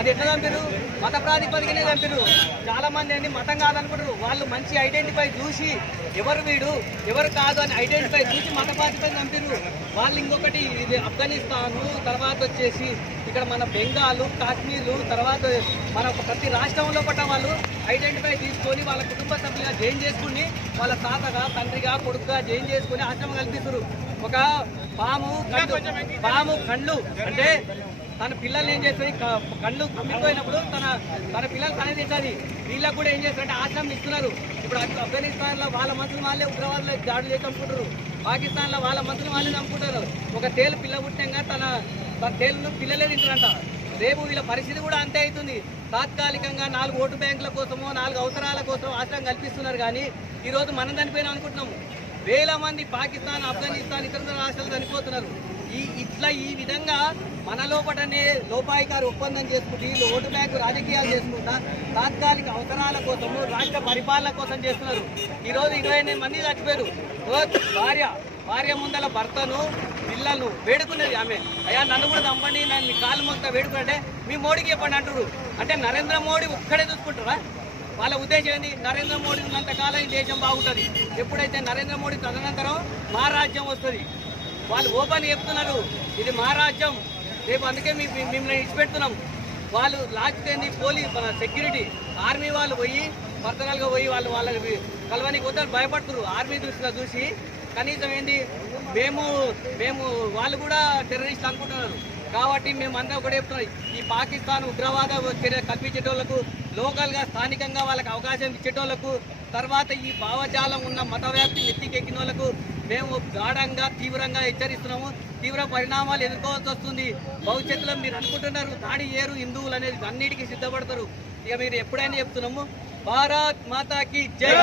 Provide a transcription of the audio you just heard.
అది ఎట్లా ప్రాతిపదికనే చంపారు చాలా మంది ఏంది మతం కాదనుకుంటారు. వాళ్ళు మంచి ఐడెంటిఫై చూసి ఎవరు వీడు ఎవరు కాదు అని ఐడెంటిఫై చూసి మత ప్రాతిపదిక చంపారు వాళ్ళు ఇంకొకటి ఇది ఆఫ్ఘనిస్తాను తర్వాత వచ్చేసి ఇక్కడ మన బెంగాల్ కాశ్మీర్లు తర్వాత మన ప్రతి రాష్ట్రంలో పట్ట వాళ్ళు ఐడెంటిఫై తీసుకొని వాళ్ళ కుటుంబ సభ్యులుగా జైన్ చేసుకుని వాళ్ళ తాతగా తండ్రిగా కొడుకుగా జైన్ చేసుకుని ఆశ్రమం కల్పిస్తారు ఒక పాము కళ్ళు పాము కళ్ళు అంటే తన పిల్లల్ని ఏం చేస్తుంది? క- కళ్ళు కుమ్మిపోయినప్పుడు తన తన పిల్లలు తనే తింటుంది వీళ్ళకి కూడా ఏం చేస్తారంటే ఆశ్రమం ఇస్తున్నారు. ఇప్పుడు అఫ్- ఆఫ్ఘనిస్తాన్లో వాళ్ళ మంత్రులు వాళ్ళే ఉగ్రవాదులు దాడులు చేసి చంపుకుంటారు పాకిస్తాన్లో వాళ్ళ మంత్రులు వాళ్ళే చంపుకుంటారు ఒక తేలు పిల్ల పుట్టంగా తన తన తేలును పిల్లలే తింటారంట రేపు వీళ్ళ పరిస్థితి కూడా అంతే అవుతుంది. తాత్కాలికంగా నాలుగు ఓటు బ్యాంకుల కోసమో నాలుగు అవసరాల కోసం ఆశ్రయం కల్పిస్తున్నారు కానీ ఈరోజు మనం చనిపోయినా అనుకుంటున్నాము. వేల మంది పాకిస్తాన్ ఆఫ్ఘనిస్తాన్ ఇతర రాష్ట్రాలు చనిపోతున్నారు. ఈ ఇట్లా ఈ విధంగా మన లోపటనే లోపాయికారు ఒప్పందం చేసుకుంటూ వీళ్ళు ఓటు బ్యాంకు రాజకీయాలు చేసుకుంటా తాత్కాలిక అవసరాల కోసము రాష్ట్ర పరిపాలన కోసం చేస్తున్నారు. ఈరోజు ఇరవై ఎనిమిది మంది చచ్చిపోయారు. భార్య భార్య ముందల భర్తను పిల్లలు వేడుకున్నది ఆమె. అయ్యా నన్ను కూడా చంపండి నన్ను మీ కాలు మొత్తం వేడుకుంటే మీ మోడీకి చెప్పండి అంటారు అంటే నరేంద్ర మోడీ ఒక్కడే చూసుకుంటారా? వాళ్ళ ఉద్దేశం ఏంది? నరేంద్ర మోడీ ఉన్నంతకాలం ఈ దేశం బాగుంటుంది. ఎప్పుడైతే నరేంద్ర మోడీ తదనంతరం మా రాజ్యం వస్తుంది. వాళ్ళు ఓపెన్ చెప్తున్నారు. ఇది మా రాజ్యం. రేపు అందుకే మీ మిమ్మల్ని ఇచ్చిపెడుతున్నాం వాళ్ళు లాస్ట్ ఏంది? పోలీస్ మన సెక్యూరిటీ ఆర్మీ వాళ్ళు పోయి పర్సనల్గా పోయి వాళ్ళు వాళ్ళకి కలవనికి వద్ద భయపడుతున్నారు. ఆర్మీ దృష్టిలో చూసి కనీసం ఏంది? మేము మేము వాళ్ళు కూడా టెర్రరిస్ట్ అనుకుంటున్నారు. కాబట్టి మేము అందరం చెప్తున్నాం ఈ పాకిస్తాన్ ఉగ్రవాద చర్య కల్పించేటోళ్ళకు లోకల్గా స్థానికంగా వాళ్ళకి అవకాశం ఇచ్చేటోళ్ళకు తర్వాత ఈ భావజాలం ఉన్న మత వ్యాప్తి నెత్తికెక్కిన వాళ్ళకు మేము గాఢంగా తీవ్రంగా హెచ్చరిస్తున్నాము. తీవ్ర పరిణామాలు ఎదుర్కోవాల్సి వస్తుంది. భవిష్యత్తులో మీరు అనుకుంటున్నారు దాడి ఏరు హిందువులు అనేది అన్నిటికీ సిద్ధపడతారు. ఇక మీరు ఎప్పుడైనా చెప్తున్నాము భారత్ మాతాకి జై!